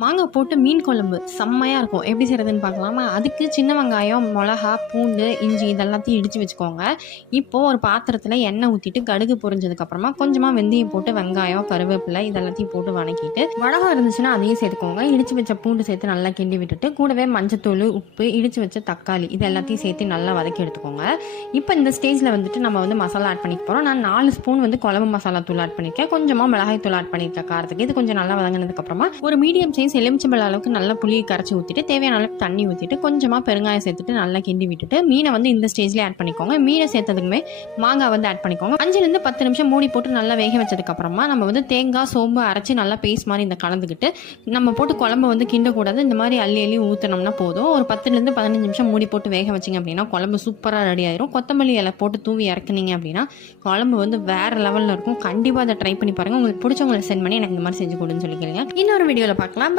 மாங்காய் போட்டு மீன் குழம்பு செம்மையாக இருக்கும். எப்படி செய்கிறதுன்னு பார்க்கலாமா? அதுக்கு சின்ன வெங்காயம், மிளகா, பூண்டு, இஞ்சி இதெல்லாத்தையும் இடித்து வச்சுக்கோங்க. இப்போது ஒரு பாத்திரத்தில் எண்ணெய் ஊற்றிட்டு கடுகு பொரிஞ்சதுக்கப்புறமா கொஞ்சமாக வெந்தயம் போட்டு வெங்காயம், கருவேப்பிலை இதெல்லாத்தையும் போட்டு வதக்கிட்டு மிளகா இருந்துச்சுன்னா அதையும் சேர்த்துக்கோங்க. இடித்து வச்ச பூண்டு சேர்த்து நல்லா கிண்டி விட்டுட்டு கூடவே மஞ்சத்தூள், உப்பு, இடித்து வச்ச தக்காளி இது எல்லாத்தையும் சேர்த்து நல்லா வதக்கி எடுத்துக்கோங்க. இப்போ இந்த ஸ்டேஜில் வந்துட்டு நம்ம மசாலா ஆட் பண்ணிக்க போகிறோம். நான் 4 ஸ்பூன் குழம்பு மசாலா தூள் ஆட் பண்ணியிருக்கேன். கொஞ்சமாக மிளகாய் தூள் ஆட் பண்ணியிருக்கேன் காரத்துக்கு. இது கொஞ்சம் நல்லா வதங்கினதுக்கப்புறமா ஒரு மீடியம் சைஸ் எலுமிச்சம்பழ அளவுக்கு நல்லா புளியை கரைச்சி ஊற்றிட்டு தேவையான அளவுக்கு தண்ணி ஊற்றிட்டு கொஞ்சமாக பெருங்காயம் சேர்த்துட்டு நல்லா கிண்டி விட்டுட்டு மீனை இந்த ஸ்டேஜ்லேயே ஆட் பண்ணிக்கோங்க. மீனை சேர்த்ததுக்குமே மாங்காய் ஆட் பண்ணிக்கோங்க. 5லேருந்து 10 நிமிஷம் மூடி போட்டு நல்லா வேக வச்சதுக்கப்புறமா நம்ம தேங்காய் சோம்பு அரைச்சி நல்லா பேஸ்ட் மாதிரி கலந்துக்கிட்டு நம்ம போட்டு குழம்பு கிண்டக்கூடாது. இந்த மாதிரி அள்ளி அள்ளி ஊற்றினோம்னா போதும். ஒரு 10லேருந்து 15 நிமிஷம் மூடி போட்டு வேக வச்சிங்க அப்படின்னா குழம்பு சூப்பராக ரெடி ஆயிரும். கொத்தமல்லி இலை போட்டு தூவி இறக்குனீங்க அப்படின்னா குழம்பு வேறு லெவலில் இருக்கும். கண்டிப்பாக அதை ட்ரை பண்ணி பாருங்கள். உங்களுக்கு பிடிச்சவங்களை சென்ட் பண்ணி எனக்கு இந்த மாதிரி செஞ்சு கொடுன்னு சொல்லிக்கிறீங்க. இன்னொரு வீடியோவில் பார்க்கலாம்.